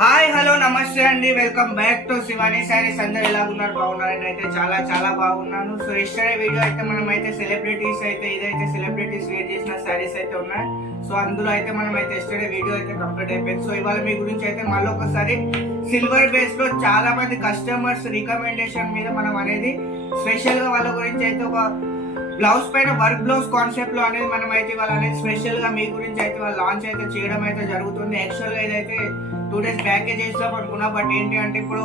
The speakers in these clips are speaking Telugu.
హాయ్ హలో నమస్తే అండి, welcome back to Shivani saris. అందరూ ఎలా ఉన్నారు? బాగున్నారని అయితే చాలా బాగున్నాను. సో ఇస్టర్డే వీడియో అయితే మనం అయితే సెలబ్రిటీస్ అయితే ఇదైతే సెలబ్రిటీస్ వేర్ చేసిన సారీస్ అయితే ఉన్నాయి. సో అందులో అయితే మనం అయితే ఇస్టర్డే వీడియో అయితే కంప్లీట్ అయిపోయింది. సో ఇవాళ మీ గురించి అయితే మళ్ళీ ఒకసారి సిల్వర్ బేస్ లో చాలా మంది కస్టమర్స్ రికమెండేషన్ మీద మనం అనేది స్పెషల్ గా వాళ్ళ గురించి అయితే ఒక బ్లౌజ్ పైన వర్క్ బ్లౌజ్ కాన్సెప్ట్ లో అనేది మనం అయితే వాళ్ళ అనేది స్పెషల్ గా మీ గురించి అయితే వాళ్ళు లాంచ్ అయితే చేయడం అయితే జరుగుతుంది. యాక్చువల్ గా ఇదైతే 2 days బ్యాకే చేస్తాం అనుకున్నా, బట్ ఏంటి అంటే ఇప్పుడు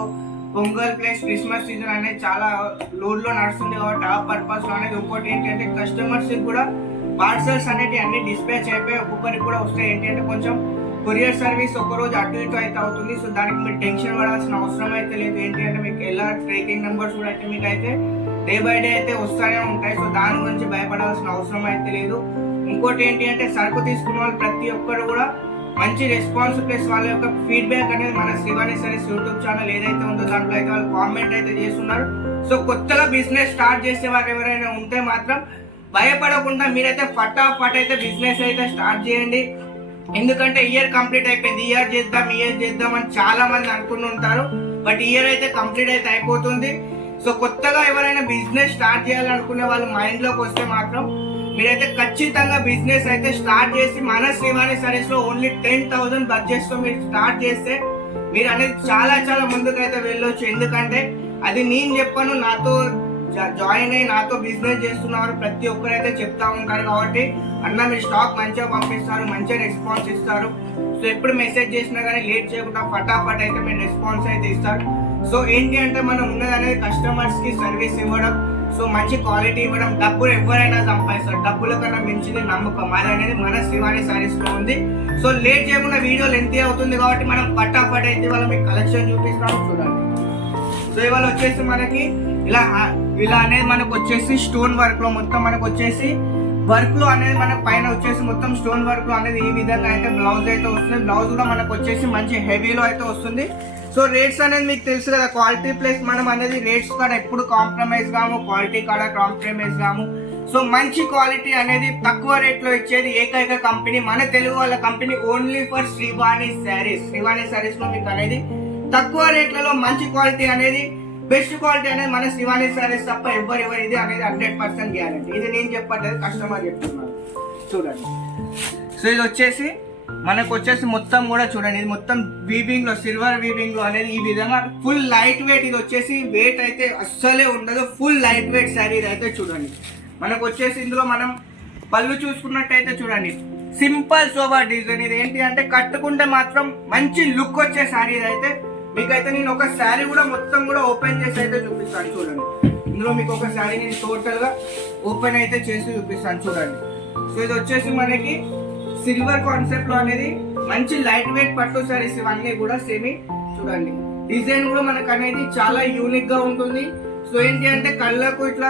పొంగల్ ప్లస్ క్రిస్మస్ సీజన్ అనేది చాలా లోడ్ లో నడుస్తుంది కాబట్టి ఆ పర్పస్ లో అనేది. ఇంకోటి ఏంటి అంటే కస్టమర్స్ కూడా పార్సల్స్ అనేవి అన్ని డిస్పాచ్ అయిపోయి ఒక్కొక్కరికి కూడా వస్తాయి. ఏంటి అంటే కొంచెం కొరియర్ సర్వీస్ ఒక రోజు అటు ఇటు అయితే అవుతుంది. సో దానికి మీరు టెన్షన్ పడాల్సిన అవసరం అయితే లేదు. ఏంటి అంటే మీకు ఎలా ట్రేకింగ్ నెంబర్స్ కూడా అయితే మీకు అయితే డే బై డే అయితే వస్తూనే ఉంటాయి. సో దాని గురించి భయపడాల్సిన అవసరం అయితే లేదు. ఇంకోటి ఏంటి అంటే సరుకు తీసుకున్న వాళ్ళు ప్రతి ఒక్కరు కూడా మంచి రెస్పాన్స్ ప్లస్ వాళ్ళ యొక్క ఫీడ్బ్యాక్ అనేది మన శివాని సారీస్ యూట్యూబ్ ఛానల్ ఏదైతే ఉందో దాంట్లో అయితే వాళ్ళు కామెంట్ అయితే చేస్తున్నారు. సో కొత్తగా బిజినెస్ స్టార్ట్ చేసే వారు ఎవరైనా ఉంటే మాత్రం భయపడకుండా మీరైతే ఫటాఫట్ అయితే బిజినెస్ అయితే స్టార్ట్ చేయండి. ఎందుకంటే ఇయర్ కంప్లీట్ అయిపోయింది, ఇయర్ చేద్దాం అని చాలా మంది అనుకుని ఉంటారు. బట్ ఇయర్ అయితే కంప్లీట్ అయితే అయిపోతుంది. సో కొత్తగా ఎవరైనా బిజినెస్ స్టార్ట్ చేయాలనుకునే వాళ్ళు మైండ్ లోకి వస్తే మాత్రం మీరైతే ఖచ్చితంగా బిజినెస్ అయితే స్టార్ట్ చేసి మన శ్రీవాణి సారీస్ లో ఓన్లీ 10,000 బడ్జెట్ తో మీరు స్టార్ట్ చేస్తే మీరు అనేది చాలా ముందుకైతే వెళ్ళొచ్చు. ఎందుకంటే అది నేను చెప్పాను, నాతో జాయిన్ అయ్యి నాతో బిజినెస్ చేస్తున్నారు ప్రతి ఒక్కరైతే చెప్తా ఉంటారు. కాబట్టి అన్న మీరు స్టాక్ మంచిగా పంపిస్తారు, మంచిగా రెస్పాన్స్ ఇస్తారు. సో ఎప్పుడు మెసేజ్ చేసినా కానీ లేట్ చేయకుండా ఫటాఫట్ అయితే మీరు రెస్పాన్స్ అయితే ఇస్తారు. సో ఏంటి అంటే మనం ఉన్నది అనేది కస్టమర్స్ కి సర్వీస్ ఇవ్వడం, సో మంచి క్వాలిటీ ఇవ్వడం. డబ్బులు ఎవరైనా సంపాదిస్తారు, డబ్బుల కన్నా మించింది నమ్మకం. అది అనేది మన శ్రీవాణి సారీస్ లో ఉంది. సో లేట్ చేయకుండా వీడియో లెంత్ అవుతుంది కాబట్టి మనం ఫటాఫట్ అయితే ఇవాళ మీకు కలెక్షన్ చూపిస్తాము, చూడండి. సో ఇవాళ వచ్చేసి మనకి ఇలా అనేది మనకు వచ్చేసి స్టోన్ వర్క్ లో మొత్తం మనకు వచ్చేసి వర్క్ లో అనేది మనకు పైన వచ్చేసి మొత్తం స్టోన్ వర్క్ లో అనేది ఈ విధంగా అయితే బ్లౌజ్ అయితే వస్తుంది. బ్లౌజ్ కూడా మనకు వచ్చేసి మంచి హెవీలో అయితే వస్తుంది. సో రేట్స్ అనేది మీకు తెలుసు కదా, క్వాలిటీ ప్లస్ మనం అనేది రేట్స్ కాడ ఎప్పుడు కాంప్రమైజ్ కాము, క్వాలిటీ కాడ కాంప్రమైజ్ కాము. సో మంచి క్వాలిటీ అనేది తక్కువ రేట్ లో ఇచ్చేది ఏకైక కంపెనీ మన తెలుగు వాళ్ళ company, only for Srivani saris. Srivani saris లో మీకు అనేది తక్కువ రేట్లలో మంచి క్వాలిటీ అనేది బెస్ట్ క్వాలిటీ అనేది మన శ్రీవాణి సారీస్ తప్ప ఎవరు ఇది అనేది 100% గ్యారెంటీ. ఇది నేను చెప్పట్లేదు, కస్టమర్ చెప్తున్నారు. చూడండి. సో ఇది వచ్చేసి మనకు వచ్చేసి మొత్తం కూడా చూడండి, ఇది మొత్తం వీవింగ్ లో సిల్వర్ వీవింగ్ లో అనేది ఈ విధంగా ఫుల్ లైట్ వెయిట్. ఇది వచ్చేసి వెయిట్ అయితే అస్సలే ఉండదు, ఫుల్ లైట్ వెయిట్ శారీ అయితే చూడండి. మనకు వచ్చేసి ఇందులో మనం పళ్ళు చూసుకున్నట్టయితే చూడండి, సింపుల్ సోబర్ డిజైన్. ఇది ఏంటి అంటే కట్టుకుంటే మాత్రం మంచి లుక్ వచ్చే శారీ అయితే. మీకైతే నేను ఒక శారీ కూడా మొత్తం కూడా ఓపెన్ చేసి అయితే చూపిస్తాను, చూడండి. ఇందులో మీకు ఒక శారీ నేను టోటల్ గా ఓపెన్ అయితే చేసి చూపిస్తాను, చూడండి. సో ఇది వచ్చేసి మనకి సిల్వర్ కాన్సెప్ట్ లో అనేది మంచి లైట్ వెయిట్ పట్టు సారీస్ ఇవన్నీ కూడా సేమ్. చూడండి డిజైన్ కూడా మనకు అనేది చాలా యూనిక్ గా ఉంటుంది. సో ఏంటి అంటే కళ్ళకు ఇట్లా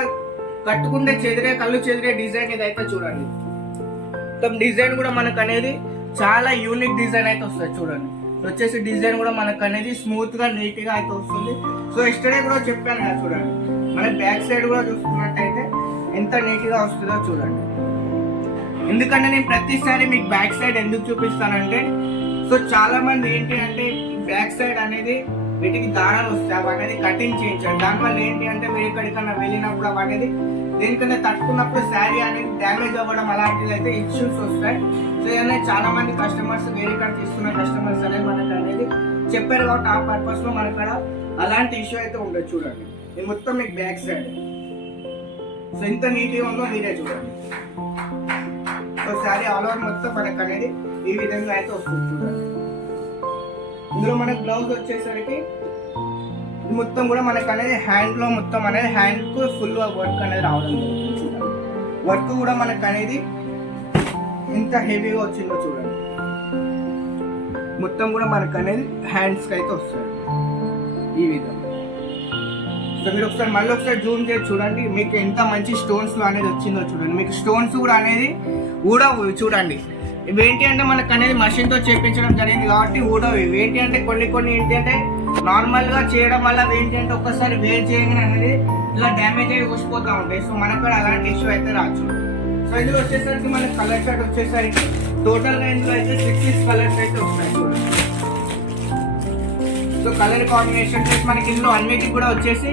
కట్టుకుంటే కళ్ళు చెదిరే డిజైన్ ఇదైతే చూడండి. మొత్తం డిజైన్ కూడా మనకు అనేది చాలా యూనిక్ డిజైన్ అయితే వస్తుంది. చూడండి వచ్చేసి డిజైన్ కూడా మనకు అనేది స్మూత్ గా నీట్ గా అయితే వస్తుంది. సో ఎస్టర్డే కూడా చెప్పాను కదా, చూడండి మన బ్యాక్ సైడ్ కూడా చూసుకున్నట్టయితే ఎంత నీట్ గా వస్తుందో చూడండి. ఎందుకంటే నేను ప్రతిసారి మీకు బ్యాక్ సైడ్ ఎందుకు చూపిస్తానంటే, సో చాలా మంది ఏంటి అంటే బ్యాక్ సైడ్ అనేది వీటికి దారాలు వస్తాయి, అవి అనేది కటింగ్ చేయించాలి. దానివల్ల ఏంటి అంటే మీరు ఎక్కడికన్నా వెళ్ళినప్పుడు అవి అనేది దేనికన్నా తట్టుకున్నప్పుడు శారీ అనేది డ్యామేజ్ అవ్వడం అలాంటివి అయితే ఇష్యూస్ వస్తాయి. సో ఇవన్నీ చాలా మంది కస్టమర్స్ వేరే కాడ తీసుకున్న కస్టమర్స్ అనేది మనకు అనేది చెప్పారు కాబట్టి ఆ పర్పస్ లో మనకు అలాంటి ఇష్యూ అయితే ఉండదు. చూడండి ఇది మొత్తం మీకు బ్యాక్ సైడ్. సో ఎంత నీట్గా ఉందో మీరే చూడండి. సో శారీ ఆల్ ఓవర్ మొత్తం మనకు అనేది ఈ విధంగా అయితే వస్తుంది, చూడండి. ఇందులో మనకు బ్లౌజ్ వచ్చేసరికి మొత్తం కూడా మనకు అనేది హ్యాండ్ లో మొత్తం అనేది హ్యాండ్ కు ఫుల్ వర్క్ అనేది రావడం జరుగుతుంది. చూడండి వర్క్ కూడా మనకు అనేది ఎంత హెవీగా వచ్చిందో చూడండి. మొత్తం కూడా మనకు అనేది హ్యాండ్స్ కి అయితే వస్తుంది ఈ విధంగా. సో మీరు ఒకసారి మళ్ళీ ఒకసారి జూమ్ చేసి చూడండి, మీకు ఎంత మంచి స్టోన్స్ లో అనేది వచ్చిందో చూడండి. మీకు స్టోన్స్ కూడా అనేది చూడండి. ఇవేంటి అంటే మనకు అనేది మషిన్ తో చేపించడం జరిగింది కాబట్టి ఊడవు. ఇవేంటి అంటే కొన్ని ఏంటి అంటే నార్మల్ గా చేయడం వల్ల ఏంటి అంటే ఒక్కసారి వేర్ చేయగానే అనేది ఇలా డ్యామేజ్ అయ్యి ఊసిపోతూ ఉంటాయి. సో మనకు కూడా అలాంటి ఇష్యూ అయితే రాచ్చు. సో ఇది వచ్చేసరికి మనకి కలర్ షార్ట్ వచ్చేసరికి టోటల్ గా ఇందులో అయితే 6 కలర్స్ అయితే వస్తాయి. చూడండి సో కలర్ కాంబినేషన్ ప్లస్ మనకి ఇందులో అన్నిటికి కూడా వచ్చేసి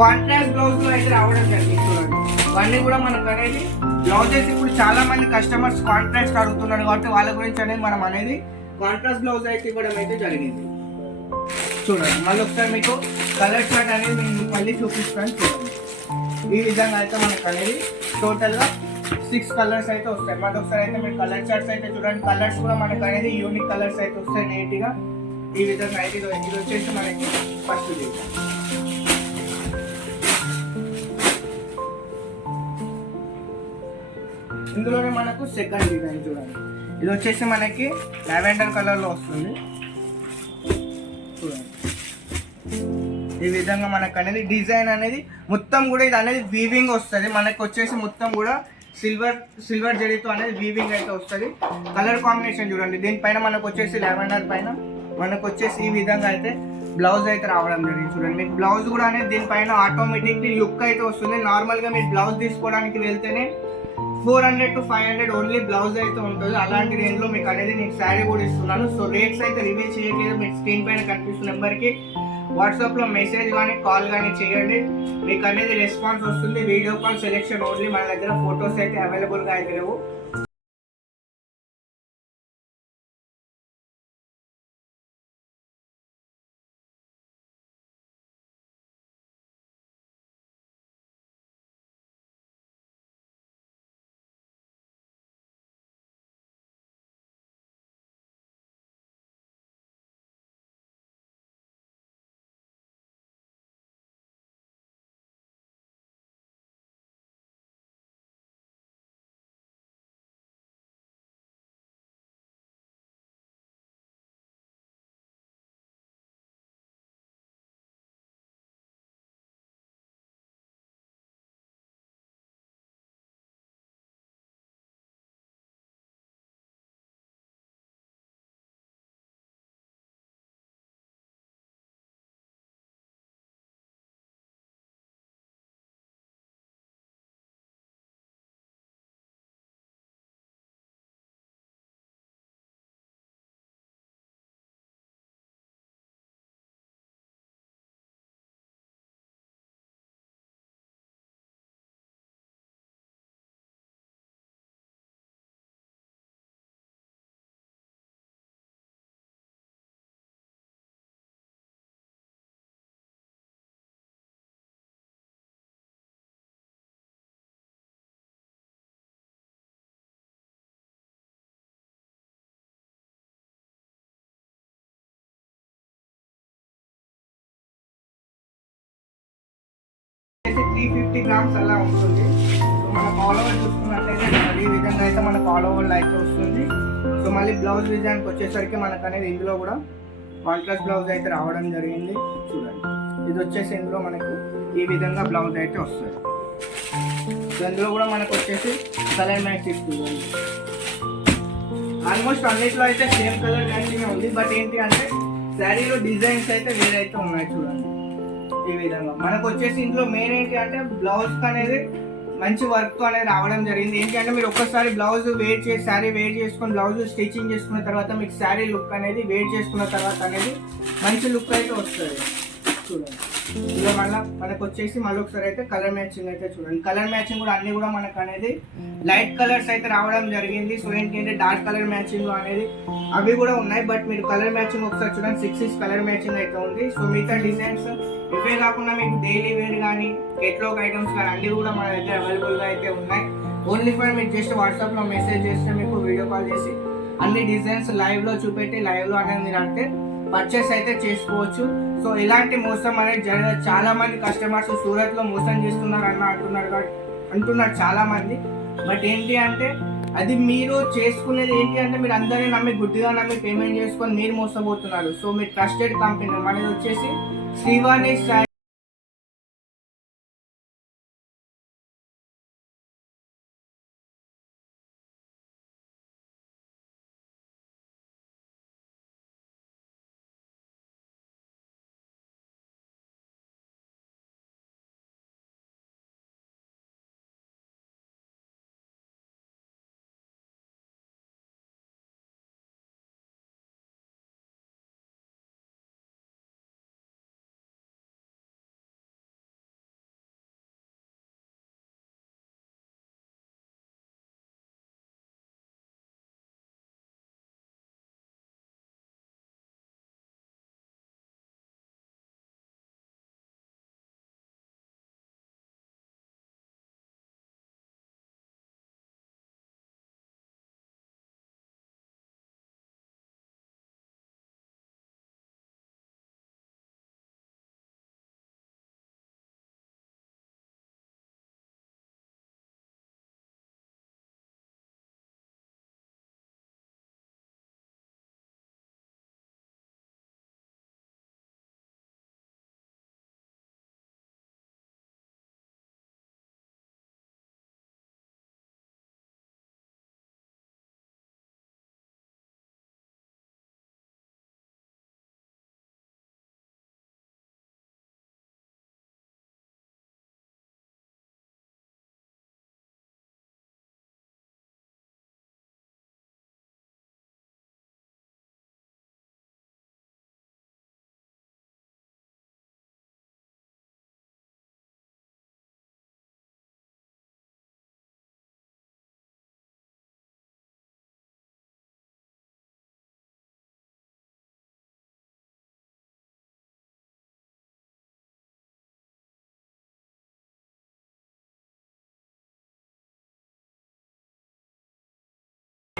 కాంట్రాస్ట్ బ్లౌజ్ లో అయితే రావడం జరిగింది. చూడండి ఇవన్నీ కూడా మనకు అనేది బ్లౌజెస్ ఇప్పుడు చాలా మంది కస్టమర్స్ కాంట్రాస్ట్ అడుగుతున్నారు కాబట్టి వాళ్ళ గురించి అనేది మనం అనేది కాంట్రాస్ట్ బ్లౌజ్ అయితే ఇవ్వడం అయితే జరిగింది. చూడండి మళ్ళీ ఒకసారి మీకు కలర్ చార్ట్ అనేది నేను మళ్ళీ చూపిస్తాను. చూడండి ఈ విధంగా అయితే మనకు అనేది టోటల్గా 6 కలర్స్ అయితే వస్తాయి. మళ్ళీ ఒకసారి అయితే మీరు కలర్ చార్ట్స్ అయితే చూడండి. కలర్స్ కూడా మనకు అనేది యూనిక్ కలర్స్ అయితే వస్తాయి నీట్గా ఈ విధంగా అయితే. ఇది వచ్చేసి మనకి ఫస్ట్ డిజైన్. ఇందులోనే మనకు సెకండ్ డిజైన్ చూడండి. ఇది వచ్చేసి మనకి లావెండర్ కలర్లో వస్తుంది. చూడండి ఈ విధంగా మనకు అనేది డిజైన్ అనేది మొత్తం కూడా ఇది అనేది వీవింగ్ వస్తుంది. మనకు వచ్చేసి మొత్తం కూడా సిల్వర్ జరీతో అనేది వీవింగ్ అయితే వస్తుంది. కలర్ కాంబినేషన్ చూడండి. దీనిపైన మనకు వచ్చేసి లావెండర్ పైన మనకు వచ్చేసి ఈ విధంగా అయితే బ్లౌజ్ అయితే రావడం జరిగింది. చూడండి మీకు బ్లౌజ్ కూడా అనేది దీనిపైన ఆటోమేటిక్లీ లుక్ అయితే వస్తుంది. నార్మల్గా మీరు బ్లౌజ్ తీసుకోవడానికి వెళ్తేనే 400 to 500 ఓన్లీ బ్లౌజ్ అయితే ఉంటుంది. అలాంటి రేంజ్లో మీకు అనేది నేను శారీ కూడా ఇస్తున్నాను. సో రేట్స్ అయితే రివీల్ చేయట్లేదు. మీకు స్క్రీన్ పైన కనిపిస్తున్న నెంబర్కి వాట్సాప్లో మెసేజ్ కానీ కాల్ కానీ చేయండి. మీకు అనేది రెస్పాన్స్ వస్తుంది. Video call selection only. మన దగ్గర ఫొటోస్ అయితే అవైలబుల్గా అయితే లేవు. వచ్చేసి 350 గ్రామ్స్ అలా ఉంటుంది. సో మన ఆల్ ఓవర్ చూసుకున్నట్లయితే ఈ విధంగా అయితే మనకు ఆల్ ఓవర్లో అయితే వస్తుంది. సో మళ్ళీ బ్లౌజ్ డిజైన్కి వచ్చేసరికి మనకు అనేది ఇందులో కూడా కాంట్రాస్ట్ బ్లౌజ్ అయితే రావడం జరిగింది. చూడండి ఇది వచ్చేసి ఇందులో మనకు ఈ విధంగా బ్లౌజ్ అయితే వస్తుంది. సో ఇందులో కూడా మనకు వచ్చేసి కలర్ మ్యాచ్ ఇస్తుంది. ఆల్మోస్ట్ అన్నిట్లో అయితే సేమ్ కలర్ మ్యాచింగ్ ఉంది. బట్ ఏంటి అంటే శారీలో డిజైన్స్ అయితే వేరైతే ఉన్నాయి. చూడండి ఈ విధంగా మనకు వచ్చేసి ఇందులో మెయిన్ ఏంటి అంటే బ్లౌజ్ అనేది మంచి వర్క్ అనేది రావడం జరిగింది. ఏంటి అంటే మీరు ఒక్కసారి బ్లౌజ్ వెయిట్ చేసి శారీ వెయిట్ చేసుకొని బ్లౌజ్ స్టిచ్చింగ్ చేసుకున్న తర్వాత మీకు శారీ లుక్ అనేది వెయిట్ చేసుకున్న తర్వాత అనేది మంచి లుక్ అయితే వస్తుంది. చూడండి ఇందులో మళ్ళీ మనకు వచ్చేసి మళ్ళీ ఒకసారి అయితే కలర్ మ్యాచింగ్ అయితే చూడండి. కలర్ మ్యాచింగ్ కూడా అన్ని కూడా మనకు అనేది లైట్ కలర్స్ అయితే రావడం జరిగింది. సో ఏంటి అంటే డార్క్ కలర్ మ్యాచింగ్ అనేది అవి కూడా ఉన్నాయి. బట్ మీరు కలర్ మ్యాచింగ్ ఒకసారి చూడండి 6 కలర్ మ్యాచింగ్ అయితే ఉంది. సో మిగతా డిజైన్స్ ఇవే కాకుండా మీకు డైలీ వేర్ కానీ కెట్లాగ్ ఐటమ్స్ కానీ అన్ని కూడా మన దగ్గర అవైలబుల్గా అయితే ఉన్నాయి. ఓన్లీ ఫర్ మీరు జస్ట్ వాట్సాప్లో మెసేజ్ చేస్తే మీకు వీడియో కాల్ చేసి అన్ని డిజైన్స్ లైవ్లో చూపెట్టి లైవ్లో అనేది మీరు అంటే పర్చేస్ అయితే చేసుకోవచ్చు. సో ఇలాంటి మోసం అనేది జరగదు. చాలా మంది కస్టమర్స్ సూరత్లో మోసం చేస్తున్నారు అంటున్నారు చాలా మంది. బట్ ఏంటి అంటే అది మీరు చేసుకునేది ఏంటి అంటే మీరు అందరినీ నమ్మి గుడ్డిగా నమ్మి పేమెంట్ చేసుకొని మీరు మోసపోతున్నారు. సో మీరు ట్రస్టెడ్ కంపెనీ మనది వచ్చేసి శ్రీవాణి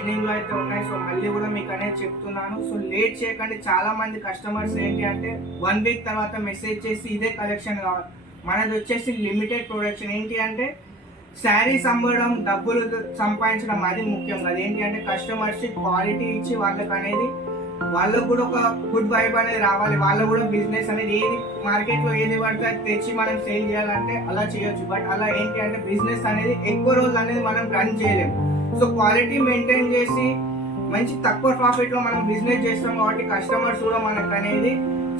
పెండింగ్ లో అయితే ఉన్నాయి. సో మళ్ళీ కూడా మీకు అనేది చెప్తున్నాను. సో లేట్ చేయకండి. చాలా మంది కస్టమర్స్ ఏంటి అంటే 1 వీక్ తర్వాత మెసేజ్ చేసి ఇదే కలెక్షన్ కావాలి. మనది వచ్చేసి లిమిటెడ్ ప్రొడక్షన్. ఏంటి అంటే శారీస్ అమ్మడం, డబ్బులు సంపాదించడం అది ముఖ్యం కాదు. ఏంటి అంటే కస్టమర్స్ క్వాలిటీ ఇచ్చి వాళ్ళకి అనేది వాళ్ళకు కూడా ఒక గుడ్ వైబ్ అనేది రావాలి. వాళ్ళకు కూడా బిజినెస్ అనేది ఏది మార్కెట్లో ఏది పడితే అది తెచ్చి మనం సేల్ చేయాలంటే అలా చేయొచ్చు. బట్ అలా ఏంటి అంటే బిజినెస్ అనేది ఎక్కువ రోజులు అనేది మనం రన్ చేయలేము. సో క్వాలిటీ మెయింటైన్ చేసి మంచి తక్కువ ప్రాఫిట్ లో మనం బిజినెస్ చేస్తాం కాబట్టి కస్టమర్స్ కూడా మనకు అనేది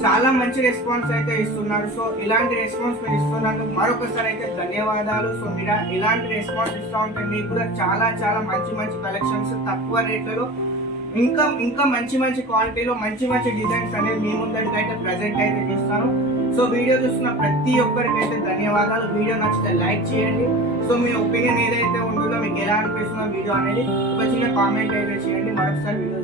చాలా మంచి రెస్పాన్స్ అయితే ఇస్తున్నారు. సో ఇలాంటి రెస్పాన్స్ మీరు ఇస్తున్నందుకు మరొకసారి అయితే ధన్యవాదాలు. సో మీరు ఇలాంటి రెస్పాన్స్ ఇస్తూ ఉంటే మీకు కూడా చాలా చాలా మంచి మంచి కలెక్షన్స్ తక్కువ రేట్లలో ఇంకా మంచి మంచి క్వాలిటీలో మంచి మంచి డిజైన్స్ అనేది మీ ముందరికి అయితే ప్రజెంట్ అయితే చేస్తాను. సో వీడియో చూస్తున్న ప్రతి ఒక్కరికి అయితే ధన్యవాదాలు. వీడియో నచ్చితే లైక్ చేయండి. సో మీ ఒపీనియన్ ఏదైతే ఉంటుందో మీకు ఎలా అనిపిస్తుందో వీడియో అనేది ఒక చిన్న కామెంట్ అయితే చేయండి. మరొకసారి వీడియో